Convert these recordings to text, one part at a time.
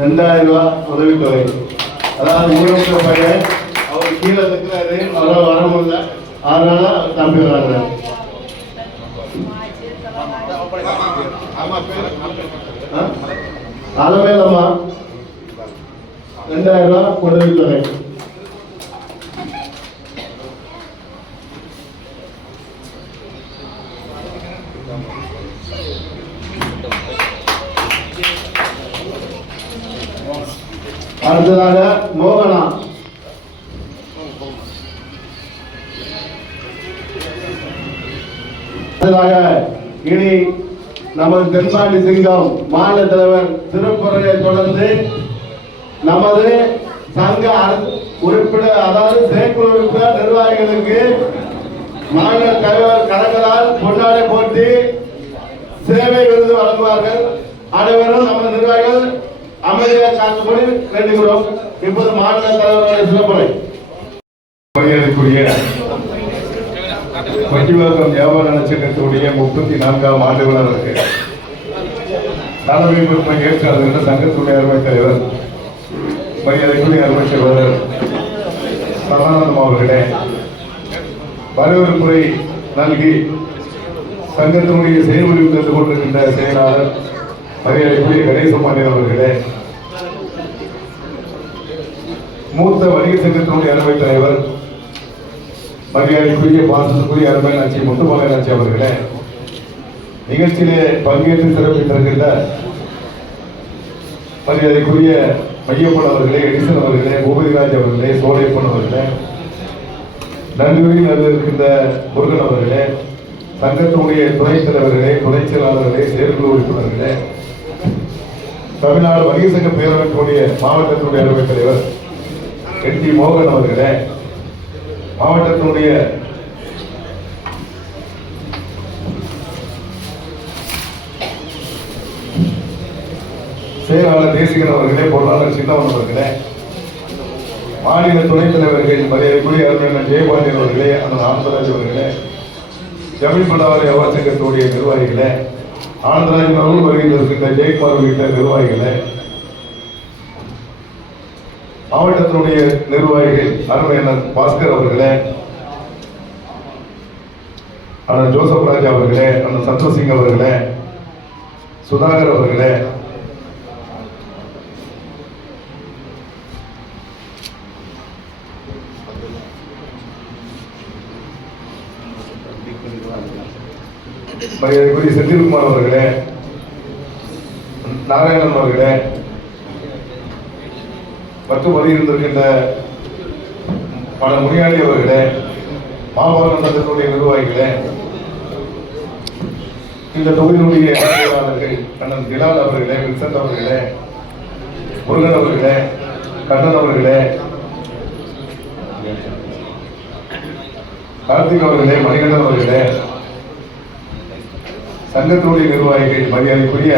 ரூபாய் உதவித்தொகை. அதாவது ஊழல் பையன் அவர் கீழே இருக்கிறாரு, அவரால் வர முடியல, அதனால தம்பி வராங்க. அளவேலம்மா 2000 உதவித்தொகை. அடுத்ததாக மோகனா இனி நமது தென்பாண்டி சிங்கம் மாநில தலைவர் திருப்புறையை தொடர்ந்து நமது சங்க உறுப்பினர், அதாவது செயற்குழு உறுப்பினர் நிர்வாகிகளுக்கு மாநில தலைவர் கணக்கரால் பொன்னாடை போட்டி சேவை விருது வழங்குவார்கள். அனைவரும் நமது நிர்வாகிகள் அமைதியாக காத்துக்கொண்டு வேண்டுகிறோம். இப்போது மாநில தலைவருடைய சிறப்புரை. மரியாதைக்குரிய மகிழ்வாக்கம் வியாபார நலச்சங்கத்தினுடைய 34ஆம் ஆண்டு விழாவிற்கு தலைமை பொறுப்பை ஏற்றாளர் சங்கத்துடைய அருமை தலைவர் மரியாதைக்குரிய அருமை சகோதரர் சதானந்தம் அவர்களே, வரவேற்புரை நல்கி சங்கத்தினுடைய செயல்முறை தந்து கொண்டிருக்கின்ற செயலாளர் மரியாதைக்குரிய கணேசமானியன் அவர்களே, மூத்த வணிக சங்கத்தினுடைய அருமை தலைவர் மரியாதைக்குரிய பாசத்துக்குரிய அருமை நாச்சி முத்துமலை நாச்சி அவர்களே, நிகழ்ச்சியிலே பங்கேற்று சிறப்பித்திருக்கின்ற மரியாதைக்குரிய மையப்பன் அவர்களே, எடிசன் அவர்களே, பூபதிராஜ் அவர்களே, சோலைப்பன் அவர்களே, நன்றியில் இருக்கின்ற முருகன் அவர்களே, சங்கத்தினுடைய துணைத் தலைவர்களே, துணை செயலாளர்களே, செயற்குழு உறுப்பினர்களே, தமிழ்நாடு வணிக சங்க பேரவையினுடைய மாவட்டத்தினுடைய அருமை தலைவர் என் டி மோகன் அவர்களே, மாவட்டத்தினுடைய செயலாளர் தேசிகன் அவர்களே, பொருளாளர் சின்னவன் அவர்களே, மாநில துணைத் தலைவர்கள் மரியாதைக்குரிய அருமையான ஜெயபாண்டியன் அவர்களே, அண்ணன் ஆனந்தராஜ் அவர்களே, ஜமீன் பண்டாவரி வியாபார சங்கத்தினுடைய நிர்வாகிகளே, ஆனந்தராஜன் அவர்கள் வருகின்ற இருக்கின்ற ஜெயக்குமார் உள்ளிட்ட நிர்வாகிகளே, மாவட்டத்தினுடைய நிர்வாகிகள் அருமையண்ணன் பாஸ்கர் அவர்களே, அண்ணன் ஜோசப் ராஜா அவர்களே, அண்ணன் சந்தோஷ் அவர்களே, சுதாகர் அவர்களே, மரியாதைக்குரிய செந்தில்குமார் அவர்களே, நாராயணன் அவர்களே, மற்றும் வருகின்றிருக்கின்ற பல முனியாளி அவர்களே, மாபாலம் சங்கத்தினுடைய நிர்வாகிகளே, இந்த தொகுதியினுடைய செயலாளர்கள் அண்ணன் திலால் அவர்களே, வில்சன் அவர்களே, முருகன் அவர்களே, கண்ணன் அவர்களே, கார்த்திக் அவர்களே, மணிகண்டன் அவர்களே, சங்கத்தினுடைய நிர்வாகிகள் மரியாதைக்குரிய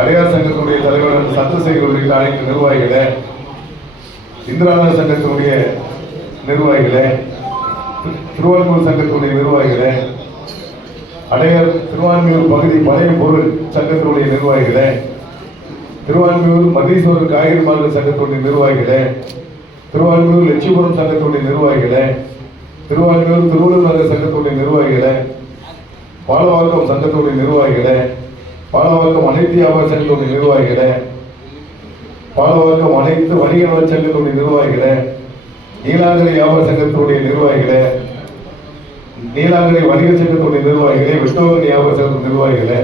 அடையார் சங்கத்தினுடைய தலைவர் சந்திரசேகர் உள்ளிட்ட அனைத்து நிர்வாகிகளே, இந்திராநகர் சங்கத்தினுடைய நிர்வாகிகளே, திருவான்மூர் சங்கத்தினுடைய நிர்வாகிகளே, அடையார் திருவான்மியூர் பகுதி பழைய பொருள் சங்கத்தினுடைய நிர்வாகிகளே, திருவான்மியூர் மதீஸ்வரர் காய்கறி மார்க்கெட் சங்கத்தினுடைய நிர்வாகிகளே, திருவான்மியூர் லட்சுமிபுரம் சங்கத்தினுடைய நிர்வாகிகளே, திருவான்மியூர் திருவள்ளூர் நகர் சங்கத்தினுடைய நிர்வாகிகளே, பாலவாக்கம் சங்கத்தினுடைய நிர்வாகிகளே, பாலவாக்கம் அனைத்து வியாபார சங்கத்தினுடைய நிர்வாகிகளே, பாலவாக்கம் அனைத்து வணிக நல சங்கத்தினுடைய நிர்வாகிகளே, நீலாங்கரை வியாபார சங்கத்தினுடைய நிர்வாகிகளே, நீலாங்கரை வணிக சங்கத்தினுடைய நிர்வாகிகளே, விஷ்ணுவன் வியாபார சங்கத்தின் நிர்வாகிகளே,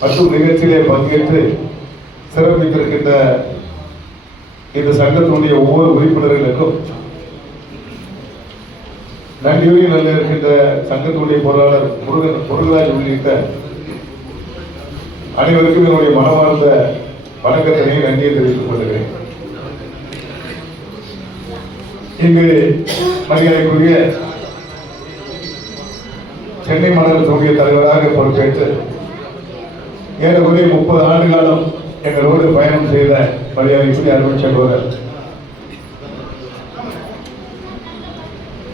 மற்றும் நிகழ்ச்சியிலே பங்கேற்று சிறப்பித்திருக்கின்ற இந்த சங்கத்தினுடைய ஒவ்வொரு உறுப்பினர்களுக்கும் நன்றியுடன் நல்ல இருக்கின்ற சங்கத்தினுடைய பொருளாளர் முருகராஜ் உள்ளிட்ட அனைவருக்கும் என்னுடைய மனமார்ந்த வணக்கத்தினை நன்றியை தெரிவித்துக் கொள்கிறேன். இங்கு மரியாதைக்குரிய சென்னை மாநகரத்துடைய தலைவராக பொறுப்பேற்று ஏறக்குறைய 30 ஆண்டு காலம் எங்களோடு பயணம் செய்த மரியாதைக்குரிய அருமை சகோதரர்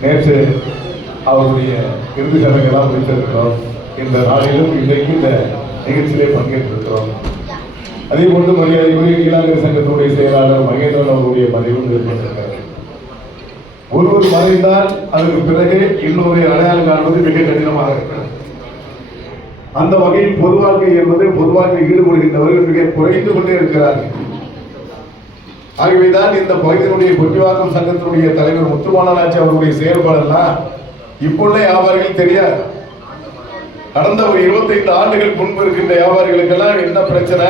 நேற்று அவருடைய இறுதி சடங்கெல்லாம் முடித்திருக்கிறோம். இந்த நாளிலும் இன்றைக்கு இந்த நிகழ்ச்சியிலே பங்கேற்றிருக்கிறோம். அதே போன்று மரியாதைக்குரிய இளங்கரை சங்கத்துடைய செயலாளர் மகேந்திரன் அவருடைய மறைவும் ஏற்பட்டிருக்கிறார். ஒருவர் மறைந்தால் அதற்கு பிறகு இன்னொரு அடையாளம் காண்பது மிக கடினமாக இருக்கிறது. அந்த வகையில் பொது வாழ்க்கை என்பது பொது வாழ்க்கையில் ஈடுபடுகின்றவர்கள் மிக குறைந்து கொண்டே இருக்கிறார்கள். ஆகவேதான் இந்த பகுதியினுடைய கொட்டிவாக்கம் சங்கத்தினுடைய தலைவர் முத்துமானாட்சி அவருடைய செயல்பாடெல்லாம் இப்பொழுது வியாபாரிகள் தெரியாது. கடந்த ஒரு 25 ஆண்டுகள் முன்பு இருக்கின்ற வியாபாரிகளுக்கெல்லாம் என்ன பிரச்சனை,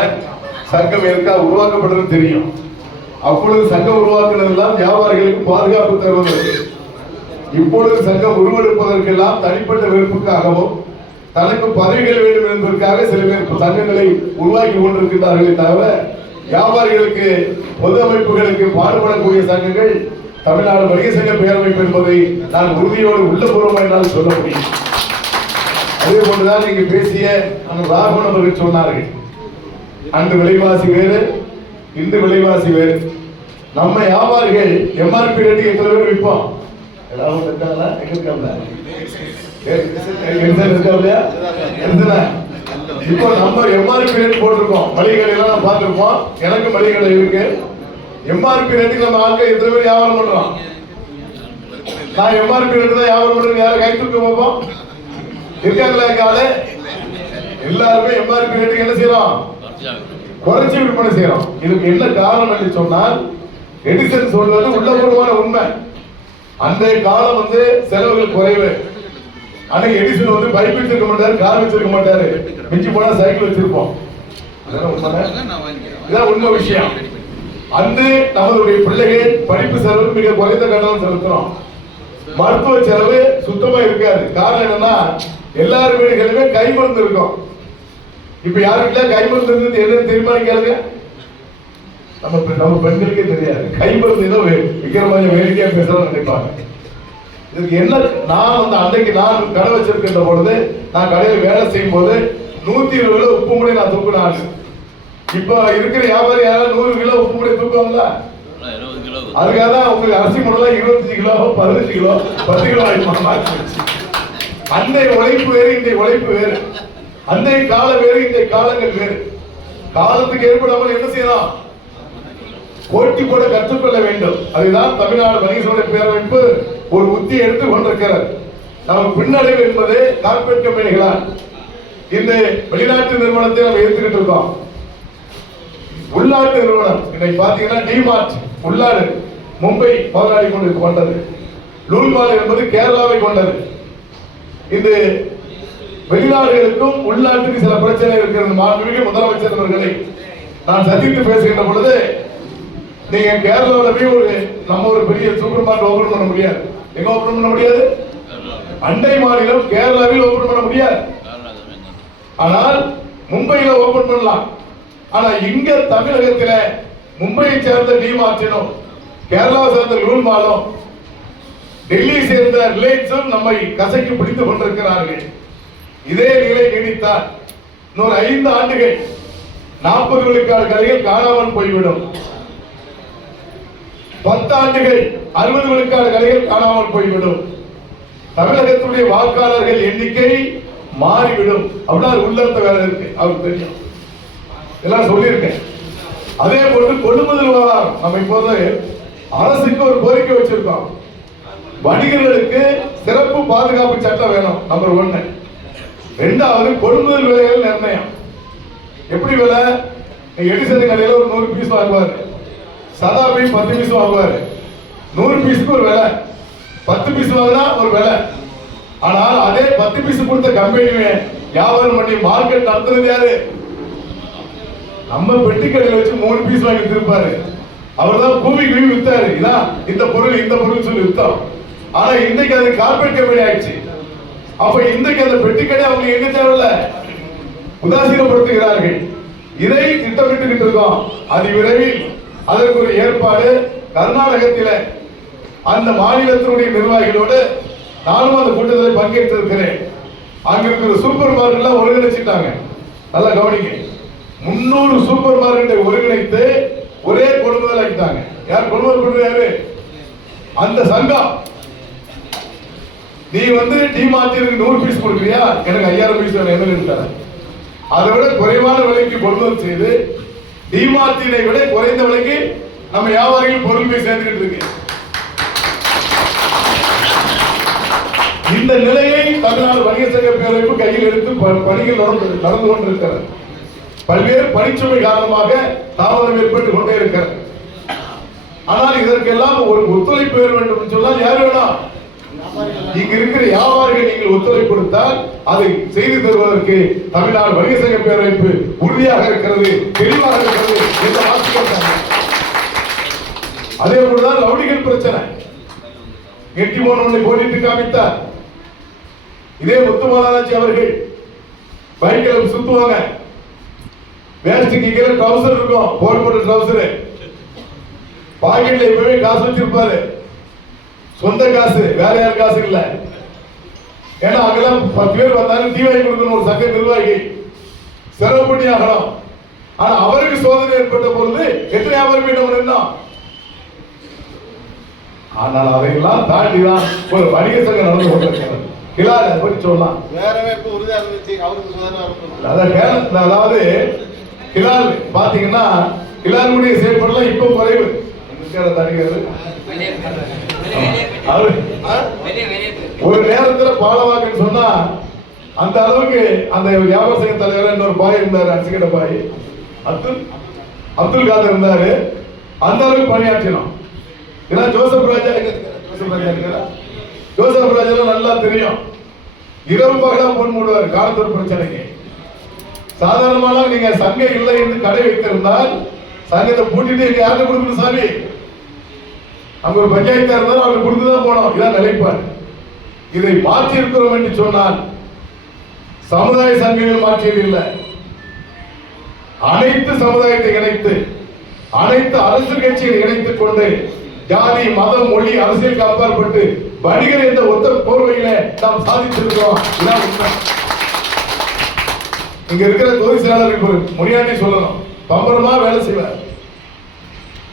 சங்கம் எதுக்கா உருவாக்கப்பட்டது தெரியும். அப்பொழுது சங்கம் உருவாக்குனதெல்லாம் வியாபாரிகளுக்கு பாதுகாப்பு தருவது. இப்பொழுது சங்கம் உருவெடுப்பதற்கெல்லாம் தனிப்பட்ட வெறுப்புக்காகவும் தனக்கு பதவிகள் வேண்டும் என்பதற்காக சில பேர் சங்கங்களை உருவாக்கி கொண்டிருக்கிறார்களே தவிர வியாபாரிகளுக்கு பொது அமைப்புகளுக்கு பாடுபடக்கூடிய சங்கங்கள் தமிழ்நாடு வணிக சங்க பேரமைப்பு என்பதை நான் உறுதியோடு உள்ளபூர்வமாக என்னால் சொல்ல முடியும். அதே போன்றுதான் நீங்க பேசிய அந்த ராகவன் அவர்கள் சொன்னார்கள், அந்த விலைவாசி வேறு இந்த விலைவாசி வேறு. நம்ம வியாபாரிகள் எம்ஆர்பி ரேட்டு எத்தனை பேர் விற்போம்? இப்போ நம்ம எம்ஆர்பி ரேட் போட்டிருக்கோம். மளிகை கடையெல்லாம் பார்த்திருப்போம். எனக்கு மளிகை கடை இருக்கு. எம்ஆர்பி ரேட்டுக்கு நம்ம ஆட்கள் எத்தனை பேர் வியாபாரம் பண்றோம்? நான் எம்ஆர்பி ரேட்டு தான் வியாபாரம் பண்றேன். யாரும் கை தூக்க பார்ப்போம் இருக்காங்களா? எங்கால எல்லாருமே எம்ஆர்பி ரேட்டுக்கு என்ன செய்யறோம்? குறைச்சி விற்பனை செய்யறோம். இதுக்கு என்ன காரணம் என்று சொன்னால், எடிசன் சொல்வது உள்ளபூர்வமான உண்மை. அன்றைய காலம் செலவுகள் குறைவு. அன்னைக்கு எடிசன் பைக் வச்சிருக்க மாட்டாரு, கார் வச்சிருக்க மாட்டாரு, மிஞ்சி போனா சைக்கிள் வச்சிருப்போம். இதான் உண்மை விஷயம். அன்று நம்மளுடைய பிள்ளைகள் படிப்பு செலவு மிக குறைந்த கட்டணம் செலுத்துறோம். மருத்துவ செலவு சுத்தமா இருக்காது. காரணம் என்னன்னா, எல்லாரும் வீடுகளிலுமே கை மருந்து இருக்கும். இப்ப யாருக்கிட்ட கை மருந்து இருந்து என்னன்னு தெரியுமா கேளுங்க. நம்ம பெண்களுக்கே தெரியாது. கை மருந்து ஏதோ விக்கிற மாதிரி வேடிக்கையா பேசலாம் நினைப்பாங்க. இதுக்கு என்ன, நான் அன்றைக்கு நான் கடை வச்சிருக்கின்ற பொழுது, நான் கடையில் வேலை செய்யும் போது 120 கிலோ உப்பு மூடை நான் தூக்குனாங்க. இப்ப இருக்கிற வியாபாரி யாராவது 100 கிலோ உப்பு மூடை தூக்குவாங்களா? அதுக்காக தான் உங்களுக்கு அரிசி மூடலாம் 25 கிலோ 15 கிலோ 10 கிலோ ஆயிடுச்சு. அன்றைய உழைப்பு வேறு, இன்றைய உழைப்பு வேறு. அன்றைய காலம் வேறு, இன்றைய காலங்கள் வேறு. காலத்துக்கு ஏற்படாமல் என்ன செய்யலாம்? போட்டி போட கற்றுக்கொள்ள வேண்டும். அதுதான் தமிழ்நாடு வணிக சங்க பேரமைப்பு ஒரு உத்தி எடுத்து கொண்டிருக்கிறது. நமக்கு பின்னடைவு என்பது கார்பரேட் கம்பெனிகளால் இந்த வெளிநாட்டு நிறுவனத்தை நம்ம ஏற்றுக்கிட்டு இருக்கோம். உள்நாட்டு நிறுவனம் இன்னைக்கு பாத்தீங்கன்னா டிமார்ட் உள்நாடு மும்பை முதலாளி கொண்டது. லூல்மால் என்பது கேரளாவை கொண்டது. இந்த வெளிநாடுகளுக்கும் உள்நாட்டுக்கு சில பிரச்சனை இருக்கிறது. மாண்புமிகு முதலமைச்சர் அவர்களை நான் சந்தித்து பேசுகின்ற பொழுது, நீங்க கேரளாவில் போய் நம்ம ஒரு பெரிய சூப்பர் மார்க்கெட் ஓபன் பண்ண முடியாது. எங்க ஓபன் பண்ண முடியாது? அண்டை மாநிலம் கேரளாவில் ஓபன் பண்ண முடியாது. ஆனால் மும்பையில ஓபன் பண்ணலாம். ஆனா இங்க தமிழகத்தில் மும்பையை சேர்ந்த டிமார்ட்டினும் கேரளாவை சேர்ந்த லூல்மாலும் டெல்லி சேர்ந்த ரிலையன்ஸும் நம்மை கசக்கி பிடித்துக் கொண்டிருக்கிறார்கள். இதே நிலை நீடித்தால் இன்னொரு 5 ஆண்டுகள் 40 விழுக்காடு கடைகள் காணாமல் போய்விடும். 10 ஆண்டுகள் 60 விழுக்காடு கடைகள் காணாமல் போய்விடும். தமிழகத்துடைய வாக்காளர்கள் எண்ணிக்கை மாறிவிடும். அப்படின்னா உள்ளத்த வேலை இருக்கு, அவருக்கு தெரியும், எல்லாம் சொல்லியிருக்கேன். அதே போன்று கொள்முதல் விவகாரம் நம்ம இப்போது அரசுக்கு ஒரு கோரிக்கை வச்சிருக்கோம். வணிகர்களுக்கு சிறப்பு பாதுகாப்பு சட்டம் வேணும். நம்பர் 1. 2வது கொள்முதல் விலைகள் நிர்ணயம். எப்படி விலை? எடிசன் கடையில் ஒரு 100 பீஸ் வாங்குவாரு, சதாபி 10 பீஸ் வாங்குவாரு. 100 பீஸுக்கு ஒரு விலை, 10 பீஸ் வாங்கினா ஒரு விலை. ஆனால் அதே 10 பீஸ் கொடுத்த கம்பெனியுமே வியாபாரம் பண்ணி மார்க்கெட் நடத்துறது யாரு? நம்ம பெட்டி கடையில் வச்சு 3 பீஸ் வாங்கி திருப்பாரு. அவர் தான் கூவி கூவி வித்தாரு. இதான் இந்த பொருள் சொல்லி வித்தோம். ஆனா இன்னைக்கு அது கார்பரேட் கம்பெனி ஆயிடுச்சு. அப்ப இன்றைக்கு அந்த பெட்டி கடை அவங்க எங்க தேவையில்ல உதாசீனப்படுத்துகிறார்கள். இதை திட்டமிட்டு இருக்கோம். அது விரைவில் அதற்கு ஒரு ஏற்பாடு கர்நாடகத்தில் அந்த மாநிலத்தினுடைய நிர்வாகிகளோடு நானும் அந்த கூட்டத்தில் பங்கேற்றிருக்கிறேன். அங்க இருக்கிற சூப்பர் மார்க்கெட் ஒருங்கிணைச்சிட்டாங்க. நல்லா கவனிங்க. 300 சூப்பர் மார்க்கெட்டை ஒருங்கிணைத்து ஒரே கொள்முதல் ஆக்கிட்டாங்க. யார் கொள்முதல் பண்றது? யாரு? அந்த சங்கம். நீ டிமார்ட்டிற்கு 100 பீஸ் கொடுக்குறியா, எனக்கு 5000 பீஸ் வேணும், என்ன தரேன். அதை விட குறைவான விலைக்கு கொள்முதல் செய்து டிமார்ட்டினை விட குறைந்த விலைக்கு நம்ம வியாபாரிகள் பொருள் போய் சேர்ந்துட்டு இருக்கு. இந்த நிலையை தமிழ்நாடு வணிக சங்க பேரமைப்பு கையில் எடுத்து பணிகள் நடந்து கொண்டிருக்கிறது. பல்வேறு பணிச்சுமை காரணமாக தாமதம் ஏற்பட்டுக் கொண்டே இருக்கிறது. ஆனால் இதற்கெல்லாம் ஒரு ஒத்துழைப்பு பெற வேண்டும் சொன்னால் யார் வேணும்? இங்க இருக்கிற வியாபாரிகள் நீங்கள் ஒத்துழைப்பு கொடுத்தால் அதை செய்து தருவதற்கு தமிழ்நாடு வணிக சங்க பேரமைப்பு உறுதியாக இருக்கிறது, தெளிவாக இருக்கிறது என்ற வார்த்தை. அதே போலதான் ரவுடிகள் பிரச்சனை. 83 போட்டிட்டு காமித்தார். இதே முத்துமாலாச்சி அவர்கள் பைக்கில் சுத்துவாங்க, வேஸ்ட் கீழே ட்ரவுசர் இருக்கும், போட்டு ட்ரவுசர், பாக்கெட்ல எப்பவுமே காசு வச்சிருப்பாரு, சொந்த காசு, வேற யார் காசு இல்ல. ஏன்னா அங்கெல்லாம் 10 பேர் வந்தாலும் டீ வாங்கி கொடுக்கணும், ஒரு சங்க நிர்வாகி செலவு பண்ணி ஆகணும். ஆனா அவருக்கு சோதனை ஏற்பட்ட பொழுது எத்தனை வியாபாரம் இருந்தோம். ஆனால் அதையெல்லாம் தாண்டிதான் ஒரு வணிக சங்கம் நடந்து கொண்டிருக்கிறது. கிளார் அதை பற்றி சொல்லலாம். அதாவது கிளார் பாத்தீங்கன்னா கிளாருடைய செயல்பாடுலாம் இப்ப குறைவு. ஒரு நேரத்துல பாலவாக்குன்னு சொன்னா அந்த அளவுக்கு அந்த வியாபார சங்க தலைவர் இன்னொரு பாய் இருந்தாரு, அரிசிகட பாய் அப்துல் காதர் இருந்தாரு. அந்த அளவுக்கு பணியாற்றினோம். ஜோசப் ராஜா நல்லா தெரியும். இரவு பகலா பொன் மூடுவார் காலத்தூர் பிரச்சனைக்கு. சாதாரணமாக நீங்க சங்கம் இல்லை என்று கடை வைத்திருந்தால் சங்கத்தை பூட்டிட்டு எங்க யாருக்கு கொடுக்கணும் சாமி? அங்க ஒரு பஞ்சாயத்தா இருந்தாலும் அவருக்கு கொடுத்துதான் போனோம். இதான் நிலைப்பாடு. இதை மாற்றி இருக்கிறோம் என்று சொன்னால் சமுதாய சங்கங்கள் மாற்றியது இல்லை. அனைத்து சமுதாயத்தை இணைத்து, அனைத்து அரசியல் கட்சிகளை இணைத்துக் கொண்டு ஜாதி, மதம், மொழி, அரசியலுக்கு அப்பாற்பட்டு வணிகர் என்ற ஒத்த போர்வையில நாம் சாதிச்சிருக்கிறோம். இங்க இருக்கிற தொகுதி செயலாளருக்கு முனியாண்டி சொல்லணும், பம்பரமா வேலை செய்வார்.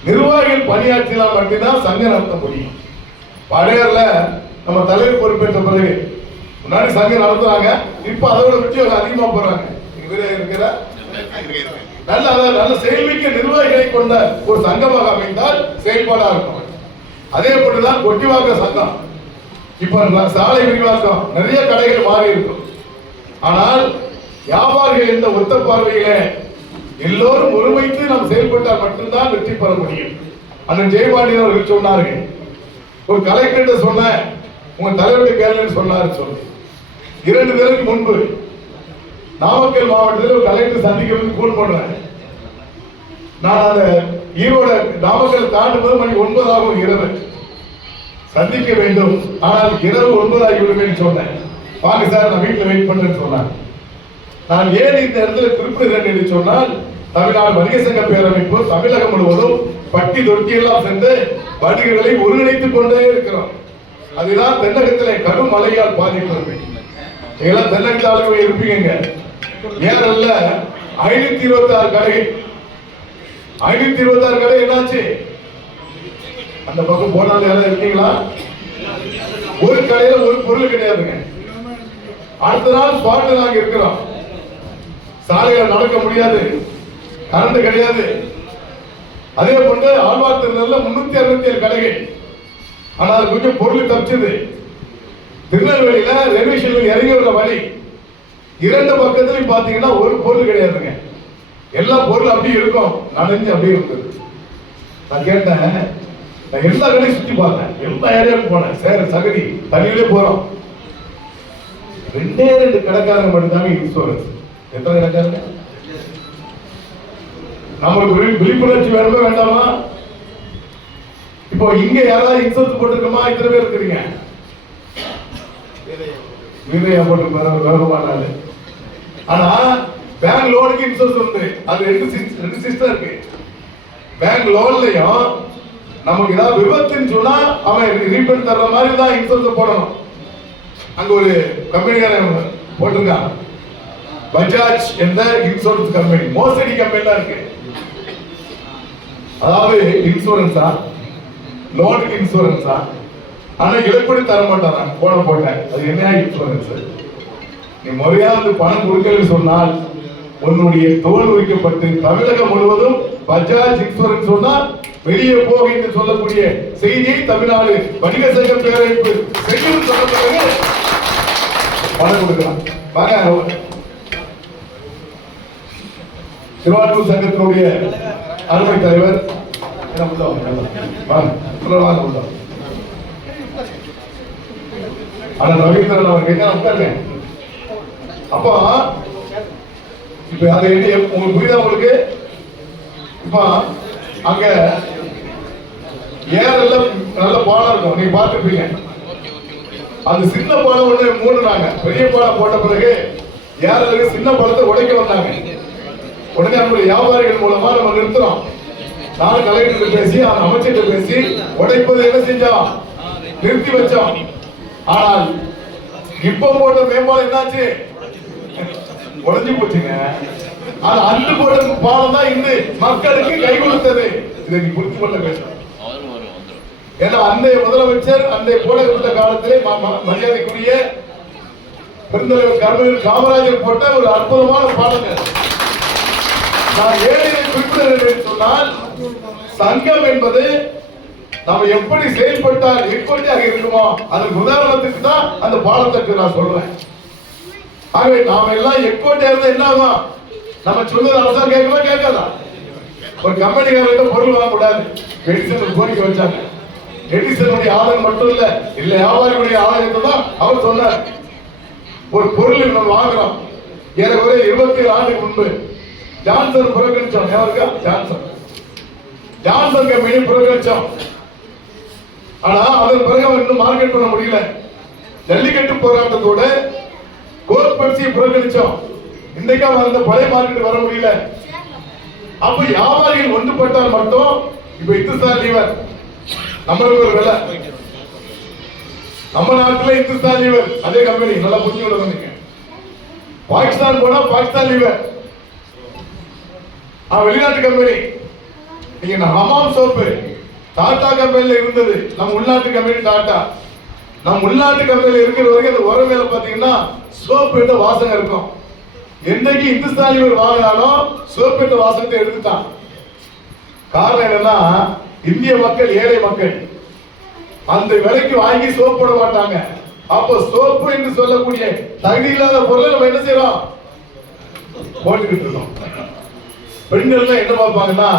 நிர்வாகிகள் பணியாற்றினால் மட்டும்தான் சங்கம் நடத்த முடியும். பழையர்ல நம்ம தலைவர் பொறுப்பேற்ற பிறகு முன்னாடி சங்கம் நடத்துறாங்க, இப்ப அதோட வச்சு அதிகமா போறாங்க. இருக்கிற நல்ல செயல்மிக்க நிர்வாகிகளை கொண்ட ஒரு சங்கமாக அமைந்தால் செயல்பாடா இருக்கும். அதே போட்டுதான் கொட்டிவாக்க சங்கம். இப்ப சாலை விரிவாக்கம், நிறைய கடைகள் மாறி இருக்கும். ஆனால் வியாபாரிகள் என்ற ஒத்த பார்வையில எல்லோரும் ஒருமைத்து நாம் செயல்பட்டால் மட்டும்தான் வெற்றி பெற முடியும். அண்ணன் ஜெயபாண்டியன் அவர்கள் சொன்னார்கள், ஒரு கலெக்டர் சொன்ன உங்க தலைவருடைய கேள்வி சொன்னாரு சொல்லி 2 தினத்துக்கு முன்பு நாமக்கல் மாவட்டத்தில் ஒரு கலெக்டர் சந்திக்க போன் பண்றேன். நான் அந்த ஈரோட நாமக்கல் தாண்டும் போது மணி 9 ஆகும் இரவு. சந்திக்க வேண்டும், ஆனால் இரவு 9 ஆகிவிடும் சொன்னேன். வாங்க சார், நான் வீட்டில் வெயிட் பண்றேன்னு சொன்னாங்க. நான் ஏன் இந்த இடத்துல குறிப்பிடுகிறேன் என்று சொன்னால், தமிழ்நாடு வணிக சங்க பேரமைப்பு தமிழகம் முழுவதும் பட்டி தொட்டி எல்லாம் சென்று வணிகர்களை ஒருங்கிணைத்துக் கொண்டே இருக்கிறோம். அதுதான் தென்னகத்திலே கடும் மழையால் பாதிப்பு. இதெல்லாம் தென்னகத்தாலும் இருப்பீங்க. ஏறல்ல 526 கடை, 526 கடை என்னாச்சு? அந்த பக்கம் போனாலும் யாராவது இருக்கீங்களா? ஒரு கடையில ஒரு பொருள் கிடையாதுங்க. அடுத்த நாள் ஸ்பாட்ல நாங்க இருக்கிறோம். சாலையில நடக்க முடியாது, கரண்ட் கிடையாது. அதே போன்று ஆழ்வார் திருநெல்ல 367 கடைகள். ஆனால் கொஞ்சம் பொருள் தப்பிச்சது. திருநெல்வேலியில ரெவிஷன்ல இறங்கி வர வழி 2 பக்கத்துலயும் பாத்தீங்கன்னா ஒரு பொருள் கிடையாதுங்க. எல்லா பொருள் அப்படி இருக்கும், நனைஞ்சு அப்படியே இருந்தது. நான் கேட்டேன், நான் எல்லா கடையும் சுத்தி பார்த்தேன், எல்லா ஏரியாவுக்கும் போனேன். சேர சகதி தண்ணியிலே போறோம். 2 கடைக்காரங்க மட்டும்தாங்க இன்சூரன்ஸ். எத்தனை கடைக்காரங்க? நம்மளுக்கு விழிப்புணர்ச்சி வேணுமா வேண்டாமா? இப்போ இங்க யாராவது இன்சூரன்ஸ் போட்டுருக்கோமா? இத்தனை பேர் இருக்கிறீங்க. வீரையா போட்டு வேகமானாரு. ஆனா பேங்க் லோனுக்கு இன்சூரன்ஸ் உண்டு. அது 2 சிஸ்டம் இருக்கு. பேங்க் லோன்லயும் நமக்கு ஏதாவது விபத்துன்னு சொன்னா அவன் ரீபண்ட் தர்ற மாதிரி தான் இன்சூரன்ஸ் போடணும். அங்க ஒரு கம்பெனிக்காரன் போட்டிருக்கான், பஜாஜ் என்ற இன்சூரன்ஸ் கம்பெனி. மோசடி கம்பெனி தான் இருக்கு. அதாவது இன்சூரன்ஸா, லோனுக்கு இன்சூரன்ஸா, ஆனா இழப்பீடு தர மாட்டான். போட்டேன், அது என்ன இன்சூரன்ஸ்? நீ முறையா வந்து பணம் கொடுக்கலன்னு சொன்னால் உன்னுடைய தோல் உரிக்கப்பட்டு தமிழகம் முழுவதும் பஜாஜ் இன்சூரன்ஸ் சொன்னா வெளியே போக என்று சொல்லக்கூடிய செய்தியை தமிழ்நாடு வணிக சங்க பேரமைப்பு செய்யும் சொல்லப்படுறது பணம் கொடுக்கலாம். வாங்க திருவாரூர் சங்கத்தினுடைய அருமை தலைவர் ரவீந்திரன் அவர்கள் அப்போ இப்ப அதை உங்களுக்கு புரியுதா? உங்களுக்கு இப்ப அங்க ஏறல நல்ல பாலம் இருக்கும், நீங்க பார்த்துருப்பீங்க. அந்த சின்ன பாலம் ஒண்ணு மூடுனாங்க, பெரிய பாலம் போட்ட பிறகு ஏறலுக்கு சின்ன பாலத்தை உடைக்க வந்தாங்க. உடனே நம்முடைய வியாபாரிகள் மூலமா நம்ம நிறுத்துறோம். நான் கலெக்டர் பேசி அந்த அமைச்சர்கிட்ட பேசி உடைப்பது என்ன செஞ்சோம், நிறுத்தி வச்சோம். ஆனால் இப்ப போட்ட மேம்பாலம் என்னாச்சு, உடஞ்சி போச்சுங்க. ஆனா அன்று போட்ட பாலம் தான் இன்று மக்களுக்கு கை கொடுத்தது. இதை நீ புரிந்து கொள்ள வேண்டும். ஏன்னா அன்றைய முதலமைச்சர் அன்றைய போடப்பட்ட காலத்திலே மரியாதைக்குரிய பெருந்தலைவர் கருணாநிதி காமராஜர் போட்ட ஒரு அற்புதமான பாடங்கள். நான் ஏழையை குறிப்பிடுகிறேன் சொன்னால், சங்கம் என்பது நம்ம எப்படி செயல்பட்டால் எக்கோட்டியாக இருக்குமோ அதற்கு உதாரணத்துக்கு தான் அந்த பாடத்துக்கு நான் சொல்றேன். ஆகவே நாம எல்லாம் எக்கோட்டியா இருந்தா என்ன ஆகும், நம்ம சொல்றது அரசாங்கம் கேட்கவே கேட்காதா? ஒரு கம்பெனிக்காரர்கிட்ட பொருள் வாங்க கூடாது, எடிசன் கோரிக்கை வச்சாங்க. எடிசனுடைய ஆதரவு மட்டும் இல்ல வியாபாரிகளுடைய ஆதரத்தை தான் அவர் சொன்னார். ஒரு பொருள் நம்ம வாங்குறோம், ஏறக்குறைய 27 ஆண்டுக்கு முன்பு ஜான்சன் புறக்கணிச்சோம். யாருக்கா? ஜான்சன் கம்பெனி புறக்கணிச்சோம். ஆனா அதன் பிறகு அவர் இன்னும் மார்க்கெட் பண்ண முடியல. ஜல்லிக்கட்டு போராட்டத்தோட கோர்பெப்சியை புறக்கணிச்சோம். இன்றைக்கு அந்த பழைய மார்க்கெட் வர முடியல. அப்ப வியாபாரிகள் ஒன்றுபட்டால் மட்டும் இப்ப இந்துஸ்தான் லீவர் நம்மளுக்கு ஒரு விலை, நம்ம நாட்டுல இந்துஸ்தான் லீவர் அதே கம்பெனி, நல்லா புரிஞ்சு விடுங்க. பாகிஸ்தான் போனா பாகிஸ்தான் லீவர் வெளிநாட்டு கம்பெனி. நீங்க ஹமாம் சோப்பு டாடா கம்பெனில இருந்தது, நம்ம உள்நாட்டு கம்பெனி டாடா. நம்ம உள்நாட்டு கம்பெனில இருக்கிற வரைக்கும் அந்த உரம் மேல பாத்தீங்கன்னா சோப்பு என்ற வாசனை இருக்கும். என்னைக்கு இந்துஸ்தான் லீவர் வாங்கினாலும் சோப்பு என்ற வாசனத்தை எடுத்துட்டான். காரணம் என்னன்னா, இந்திய மக்கள் ஏழை மக்கள், அந்த விலைக்கு வாங்கி சோப்பு போட மாட்டாங்க. அப்ப சோப்பு என்று சொல்லக்கூடிய தகுதி இல்லாத பொருளை நம்ம என்ன செய்யறோம், போட்டுக்கிட்டு இருக்கோம். பெண்கள் என்ன பார்ப்பாங்கன்னா,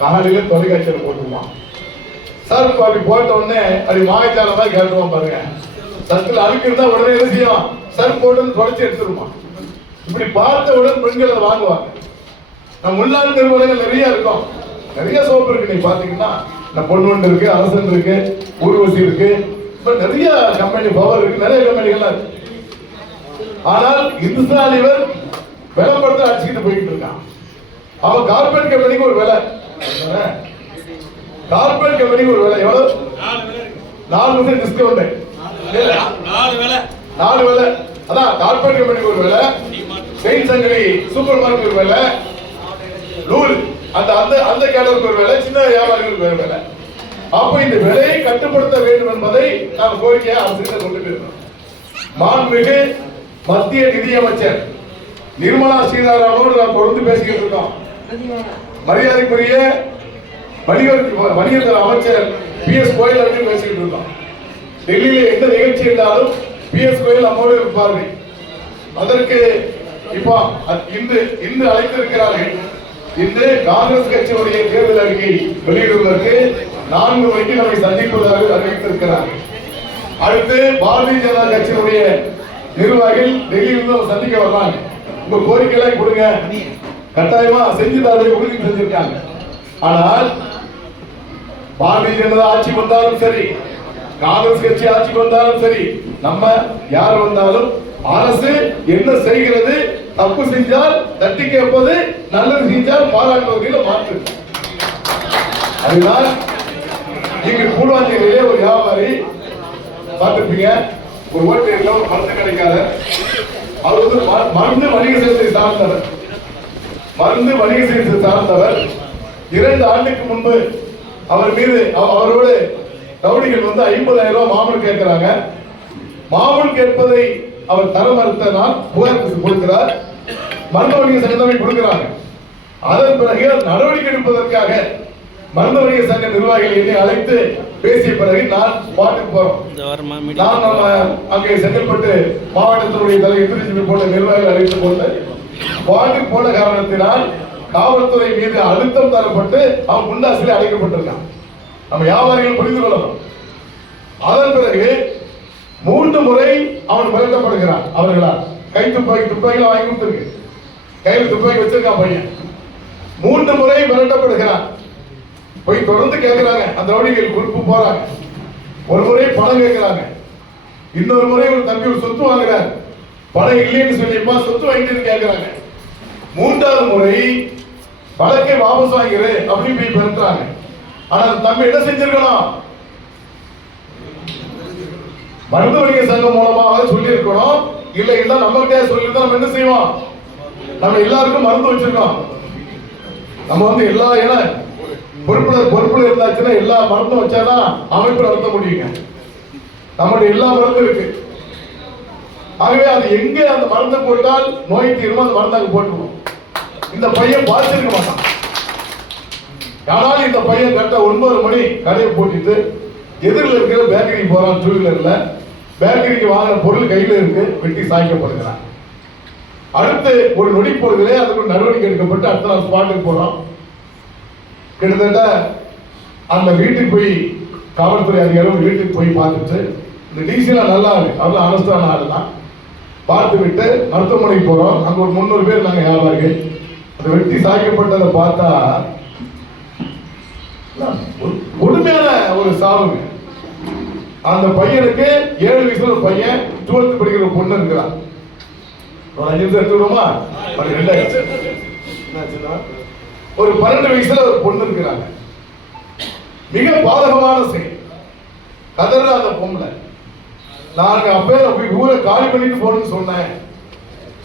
காலையில தொலைக்காட்சியில போட்டுருவான் சார், அப்படி போட்ட உடனே அப்படி மாயச்சால மாதிரி கேட்டுருவான் பாருங்க. சத்துல அழுக்கு இருந்தா உடனே என்ன செய்யும், சர் போட்டு தொடச்சி எடுத்துருவான். இப்படி பார்த்த உடனே பெண்கள் அதை வாங்குவாங்க. நம்ம உள்நாட்டு நிறுவனங்கள் நிறைய இருக்கும், நிறைய சோப்பு இருக்கு. நீங்க பாத்தீங்கன்னா பொன்வண்டு இருக்கு, அரசன் இருக்கு, ஊர்வசி இருக்கு, நிறைய கம்பெனி பவர் இருக்கு, நிறைய கம்பெனிகள் இருக்கு. ஆனால் இந்துஸ்தான் லீவர் விலைப்படுத்த அடிச்சுக்கிட்டு போயிட்டு இருக்கான். அவன் கார்பரேட் கம்பெனிக்கு ஒரு விலை, கார்பரேட் கம்பெனிக்கு ஒரு விலை எவ்வளவு, 4% டிஸ்கவுண்ட், 4 விலை. அதான் கார்பரேட் கம்பெனிக்கு ஒரு விலை, செயின் சங்கரி சூப்பர் மார்க்கெட் ஒரு விலை, நூல் அந்த அந்த அந்த கேடருக்கு ஒரு விலை, சின்ன வியாபாரிகளுக்கு ஒரு விலை. அப்ப இந்த விலையை கட்டுப்படுத்த வேண்டும் என்பதை நாம் கோரிக்கையை அரசுக்கு கொண்டு போயிருந்தோம். மாண்புமிகு மத்திய நிதியமைச்சர் நிர்மலா சீதாராமனோடு நாம் தொடர்ந்து பேசிக்கிட்டு இருக்கோம். மரியாதைக்குரிய வணிகத்துறை அமைச்சர் PS கோயல் அவர்கள் பேசிக்கிட்டு இருக்கோம். டெல்லியில எந்த நிகழ்ச்சி இருந்தாலும் PS கோயல் நம்மோடு இருப்பார்கள். அதற்கு இப்போ இன்று அழைத்திருக்கிறார்கள். இன்று காங்கிரஸ் கட்சியுடைய தேர்தல் அறிக்கை வெளியிடுவதற்கு 4 மணிக்கு நம்மை சந்திப்பதாக அறிவித்திருக்கிறார். அடுத்து பாரதிய ஜனதா கட்சியினுடைய நிர்வாகிகள் டெல்லியிலிருந்து சந்திக்க வர்றாங்க. உங்க கோரிக்கைகளை கொடுங்க, கட்டாயமா செஞ்சு தரதை உறுதி செஞ்சிருக்காங்க. ஆனால் பாரதிய ஜனதா ஆட்சி வந்தாலும் சரி, காங்கிரஸ் கட்சி ஆட்சி வந்தாலும் சரி, நம்ம யார் வந்தாலும் அரசு என்ன செய்கிறது, தப்பு செஞ்சால் தட்டி கேட்பது, நல்லது செஞ்சால் பாராட்டுவதில் மாற்று. அதுதான் இங்கு கூடுவாஞ்சியிலே ஒரு வியாபாரி பார்த்திருப்பீங்க, ஒரு ஓட்டலில் ஒரு மருந்து கிடைக்காத, அவர் வந்து மருந்து வணிக செய்தி சார்ந்தவர். மருந்து வணிக செய்தி சார்ந்தவர் 2 ஆண்டுக்கு முன்பு அவர் மீது அவரோடு ரவுடிகள் வந்து 50,000 ரூபாய் மாமூல் கேட்கிறாங்க. மாமூல் கேட்பதை அவர் தர மறுத்தனால் புகார் கொடுக்கிறார். மருந்து வணிக சங்கத்தை கொடுக்கிறாங்க. அதன் பிறகு நடவடிக்கை எடுப்பதற்காக மருந்து வணிக சங்க நிர்வாகிகள் என்னை அழைத்து பேசிய பிறகு நான் ஸ்பாட்டுக்கு போறோம். நான் நம்ம அங்கே செங்கல்பட்டு மாவட்டத்தினுடைய தலைவர் போன்ற நிர்வாகிகள் அழைத்துக் கொண்டு ஸ்பாட்டுக்கு போன காரணத்தினால் காவல்துறை மீது அழுத்தம் தரப்பட்டு அவன் குண்டாசிலே அடைக்கப்பட்டிருக்கான். நம்ம வியாபாரிகள் புரிந்து கொள்ளணும். அதன் பிறகு 3 முறை அவன் மிரட்டப்படுகிறான். அவர்களால் கை துப்பாக்கிகள் வாங்கி கொடுத்துருக்கு, கையில் துப்பாக்கி வச்சிருக்கான் பையன். 3 முறை மிரட்டப்படுகிறான். போய் தொடர்ந்து கேட்கிறாங்க, அந்த ரவுடிகள் குறிப்பு போறாங்க. ஒரு முறை பணம் கேட்கிறாங்க, இன்னொரு முறை ஒரு தம்பி ஒரு சொத்து வாங்குறாங்க, பணம் இல்லைன்னு சொல்லிப்பா சொத்து வாங்கிட்டு கேட்கிறாங்க. 3வது முறை வழக்கை வாபஸ் வாங்கிரு அப்படின்னு போய் பெருக்கிறாங்க. ஆனா தம்பி என்ன செஞ்சிருக்கணும்? மருந்து வணிக சங்கம் மூலமாக சொல்லி இருக்கணும். இல்ல இல்ல நம்ம கிட்ட சொல்லிட்டு நம்ம என்ன செய்வோம்? நம்ம எல்லாருக்கும் மருந்து வச்சிருக்கோம். நம்ம எல்லா ஏன்னா பொறுப்புல இருந்தாச்சுன்னா எல்லா மருந்தும் வச்சாதான் அமைப்பு நடத்த முடியுங்க. நம்மளுடைய எல்லா மருந்தும் இருக்கு. ஆகவே அது எங்க அந்த மருந்தை போட்டால் நோய் தீருமோ அந்த மருந்து அங்க போட்டுருவோம். இந்த பையன் பாதிச்சிருக்க மாட்டான். ஆனால் இந்த பையன் கரெக்டா 9 மணி கடையை போட்டுட்டு எதிரில் இருக்கிற பேக்கரி போறான். 2 வீலர்ல பேக்கரிக்கு வாங்கின பொருள் கையில இருக்கு, வெட்டி சாய்க்கப்படுகிறான். அடுத்து ஒரு நொடி பொருள்களே அதுக்கு நடவடிக்கை எடுக்கப்பட்டு அடுத்த நாள் ஸ்பாட்டுக்கு போறோம். கிட்டத்தட்ட அந்த வீட்டுக்கு போய் காவல்துறை அதிகாரிகள் வீட்டுக்கு போய் பார்த்துட்டு இந்த டிசிலாம் நல்லா இருக்கு, அவ்வளோ அனஸ்தான ஆளு தான். பார்த்து விட்டு மருத்துவமனைக்கு போறோம். அங்க ஒரு 300 பேர் நாங்கள் வியாபாரிகள். அந்த வெட்டி சாய்க்கப்பட்டதை பார்த்தா கொடுமையான ஒரு சாவுங்க. அந்த பையனுக்கு 7 வயசுல ஒரு பையன் 12th படிக்கிற பொண்ணு இருக்கிறான். 5 நிமிஷம் எடுத்துக்கிறோமா? ஒரு 12 வயசுல ஒரு பொண்ணு இருக்கிறாங்க. மிக பாதகமான செயல். கதற அந்த பொண்ணு. நாங்க அப்பே ஊரை காலி பண்ணிட்டு போறேன்னு சொன்னேன்.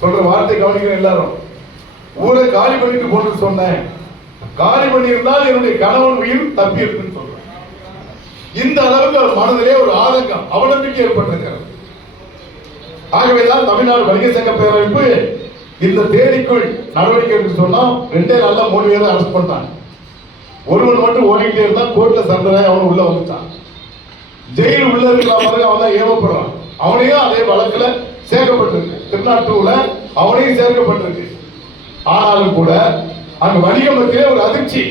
சொல்ற வார்த்தை கவனிக்கிறேன் எல்லாரும். ஊரை காலி பண்ணிட்டு போறேன்னு சொன்னேன். காலி பண்ணியிருந்தால் என்னுடைய கணவன் உயிர் தப்பி இருக்குன்னு சொல்றேன். இந்த அளவுக்கு அவர் மனதிலே ஒரு ஆதங்கம், அவநம்பிக்கை ஏற்பட்டிருக்கிறது. ஆகவேதான் தமிழ்நாடு வணிக சங்க பேரமைப்பு இந்த தேதிக்குள் நடவடிக்கை எடுத்து சொன்னோம். 2 நாள்ல 3 பேரை அரெஸ்ட் பண்ணாங்க. ஒருவன் மட்டும் ஓடிக்கிட்டே இருந்தா கோர்ட்ல சண்டை அவன் உள்ள வந்துட்டான். ஜெயில் உள்ள இருக்கிற மாதிரி அவன் தான் ஏவப்படுறான். அவனையும் அதே வழக்குல சேர்க்கப்பட்டிருக்கு. திருநாட்டூர்ல அவனையும் சேர்க்கப்பட்டிருக்கு. ஆனாலும் கூட அங்க வணிக மத்தியிலே ஒரு அதிர்ச்சி.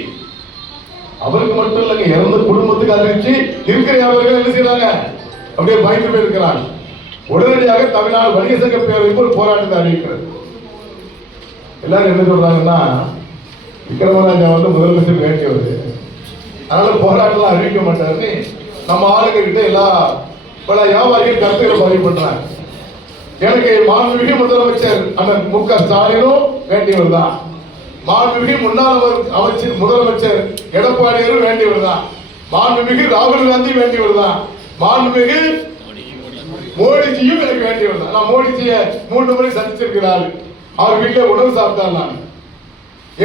அவருக்கு மட்டும் இல்லைங்க, இறந்த குடும்பத்துக்கு அதிர்ச்சி. இருக்கிற வியாபாரிகள் என்ன செய்யறாங்க? அப்படியே பயந்து போயிருக்கிறாங்க. உடனடியாக தமிழ்நாடு வணிக சங்க பேரவைப்பு ஒரு போராட்டத்தை அறிவிக்கிறது. எல்லாரும் என்ன சொல்றாங்கன்னா, விக்ரமராஜா முதலமைச்சர் வேண்டியவர், அதனால போராட்டம் அறிவிக்க மாட்டாருன்னு நம்ம ஆளுங்க கிட்ட எல்லா பல வியாபாரிகள் கருத்துக்களை பதிவு பண்றாங்க. எனக்கு மாண்புமிகு முதலமைச்சர் அண்ணன் மு க ஸ்டாலினும் வேண்டியவர் தான், மாண்புமிகு முன்னாள் அமைச்சர் முதலமைச்சர் எடப்பாடியாரும் வேண்டியவர் தான், மாண்புமிகு ராகுல் காந்தி வேண்டியவர் தான், மாண்புமிகு மோடிஜியும் எனக்கு வேண்டியவர் தான். நான் மோடிஜியை 3 முறை சந்திச்சிருக்கிறார். அவர் வீட்டில் உணவு சாப்பிட்டார். நான்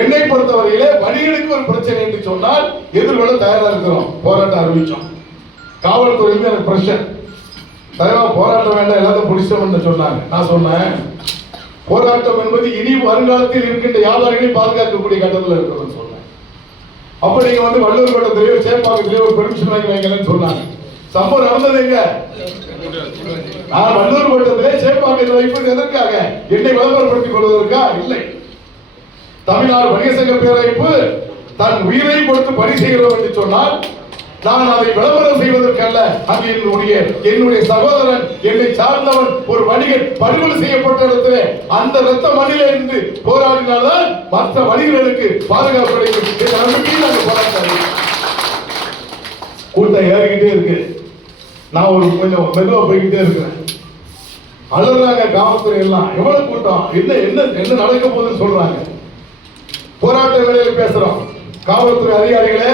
என்னை பொறுத்தவரையிலே வணிகனுக்கு ஒரு பிரச்சனை என்று சொன்னால் எதிர்கொள்ள தயாரா இருக்கிறோம். போராட்டம் அறிவிச்சோம். காவல்துறையிலிருந்து எனக்கு பிரஷர், தயவா போராட்டம் வேண்டாம், எல்லாத்தையும் பிடிச்சோம்னு சொன்னாங்க. நான் சொன்னேன், போராட்டம் என்பது இனி வருங்காலத்தில் இருக்கின்ற வியாபாரிகளை பாதுகாக்கக்கூடிய கட்டத்தில் இருக்கிறது சொன்னேன். அப்ப நீங்க வள்ளூர் கோட்டத்திலேயோ சேப்பாக்கத்திலேயோ ஒரு பெர்மிஷன் வாங்கி வைக்கலன்னு சொன்னாங்க. சம்பவம் நடந்தது எங்க? நான் வள்ளூர் கோட்டத்திலே சேப்பாக்கத்தில் வைப்பது எதற்காக? என்னை விளம்பரப்படுத்திக் கொள்வதற்கா? இல்லை. தமிழ்நாடு வணிக சங்க பேரமைப்பு தன் உயிரை கொடுத்து பணி செய்கிறோம் என்று சொன்னால் நான் அதை விளம்பரம் செய்வதற்கல்ல. அங்கு என்னுடைய சகோதரன், என்னை சார்ந்தவன் ஒரு வணிகன் படுகொலை செய்யப்பட்ட இடத்திலே அந்த ரத்த மண்ணிலே இருந்து போராடினால்தான் மற்ற வணிகர்களுக்கு பாதுகாப்பு கிடைக்கும். கூட்டம் ஏறிக்கிட்டே இருக்கு. நான் ஒரு கொஞ்சம் மெதுவா போய்கிட்டே இருக்கிறேன். அழுறாங்க காவல்துறை எல்லாம். எவ்வளவு கூட்டம், என்ன என்ன என்ன நடக்க போகுதுன்னு சொல்றாங்க. போராட்ட வேலையில் பேசுறோம். காவல்துறை அதிகாரிகளே,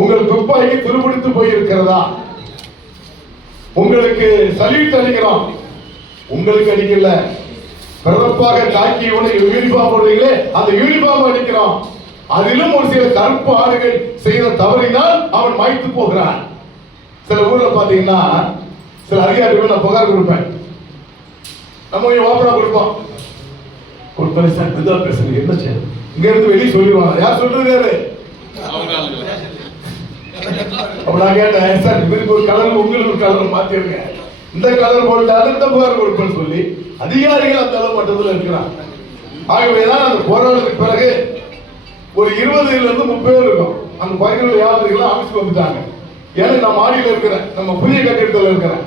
உங்கள் துப்பாக்கி துருபிடித்து போயிருக்கிறதா? உங்களுக்கு சல்யூட் அடிக்கிறோம். உங்களுக்கு அடிக்கல, பிறப்பாக காக்கி யூனிஃபார்ம் போடுறீங்களே அந்த யூனிஃபார்ம் அடிக்கிறோம். அதிலும் ஒரு சில கருப்பு ஆடுகள் செய்த தவறினால் அவன் மாய்த்து போகிறான். சில ஊர்ல பாத்தீங்கன்னா சில அதிகாரிகள் நான் புகார் கொடுப்பேன். நம்ம ஓப்பனா கொடுப்போம். ஒரு பரிசா இதுதான் பேசுங்க, என்ன செய்யணும்? இங்க இருந்து வெளியே சொல்லிடுவாங்க. யார் சொல்றாரு? அப்ப நான் கேட்டேன், சார் இவருக்கு ஒரு கலர் உங்களுக்கு ஒரு கலர் மாத்திருங்க, இந்த கலர் போட்டாலும் இந்த புகார் கொடுப்பேன்னு சொல்லி அதிகாரிகள் அந்த அளவு மட்டத்தில் இருக்கிறாங்க. ஆகவேதான் அந்த போராட்டத்துக்கு பிறகு ஒரு 20 இருந்து 30 பேர் இருக்கும். அந்த பகுதியில் வியாபாரிகள் ஆபீஸ்க்கு வந்துட்டாங்க. ஏன்னா நான் மாடியில் இருக்கிறேன், நம்ம புதிய கட்டிடத்தில் இருக்கிறேன்.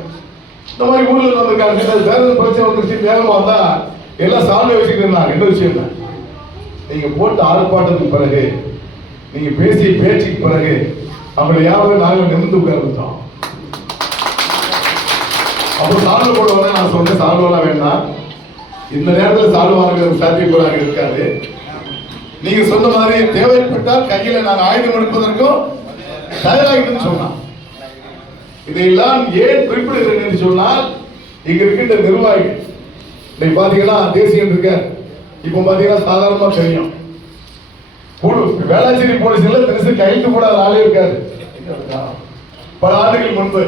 இந்த மாதிரி ஊர்ல வந்திருக்காங்க, வேற பிரச்சனை வந்துருச்சு, வேகமா வந்தா எல்லாம் சால்வை வச்சுட்டு இருந்தாங்க. என்ன விஷயம் தான், நீங்க போட்ட ஆர்ப்பாட்டத்துக்கு பிறகு, நீங்க பேசிய பேச்சுக்கு பிறகு அவங்களை யாரும் நாங்கள் நிமிர்ந்து உட்கார்ந்துட்டோம். அப்போ சால்வை போட வந்து நான் சொன்னேன், சால்வெல்லாம் வேண்டாம், இந்த நேரத்தில் சால்வான சாத்தியக்கூடாது இருக்காது. நீங்க சொன்ன மாதிரி தேவைப்பட்டால் கையில நாங்கள் ஆயுதம் எடுப்பதற்கும் தயாராகிட்டு சொன்னான். இதையெல்லாம் ஏன் குறிப்பிடுகிறேன் என்று சொன்னால், இங்க இருக்கின்ற நிர்வாகிகள் இன்னைக்கு பாத்தீங்கன்னா தேசியம் இருக்க, இப்ப பாத்தீங்கன்னா சாதாரணமா தெரியும். வேளாச்சேரி போலீஸ்ல தினசரி கைது போடாத ஆளே இருக்காது. பல ஆண்டுகள் முன்பு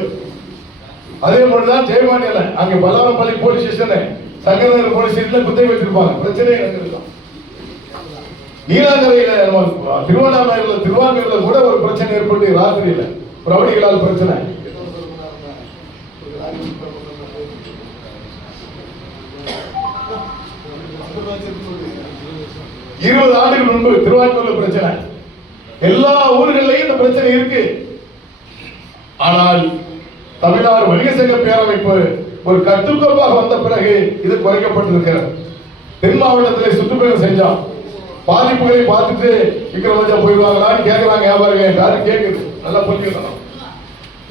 அதே போலதான் ஜெயமானியில அங்க பல்லவரப்பள்ளி போலீஸ் ஸ்டேஷன், சங்கரநகர் போலீஸ் ஸ்டேஷன்ல குத்தகை வச்சிருப்பாங்க. பிரச்சனை எனக்கு இருக்கும். நீலாங்கரையில திருவாங்கூர்ல கூட ஒரு பிரச்சனை ஏற்பட்டு ராத்திரியில பிரவடிகளால் பிரச்சனை. 20 ஆண்டுகள் முன்பு திருவாங்கூர்ல பிரச்சனை. எல்லா ஊர்களிலையும் இந்த பிரச்சனை இருக்கு. ஆனால் தமிழ்நாடு வணிக சங்க பேரமைப்பு ஒரு கட்டுக்கோப்பாக வந்த பிறகு இது குறைக்கப்பட்டிருக்கிறது. தென் மாவட்டத்திலே சுற்றுப்பயணம் செஞ்சோம். பாதிப்புகளை பார்த்துட்டு விக்ரமஞ்சா போயிடுவாங்களான்னு கேட்கிறாங்க வியாபாரிகள். யாரும் கேட்குது, நல்லா புரிஞ்சுக்கணும்.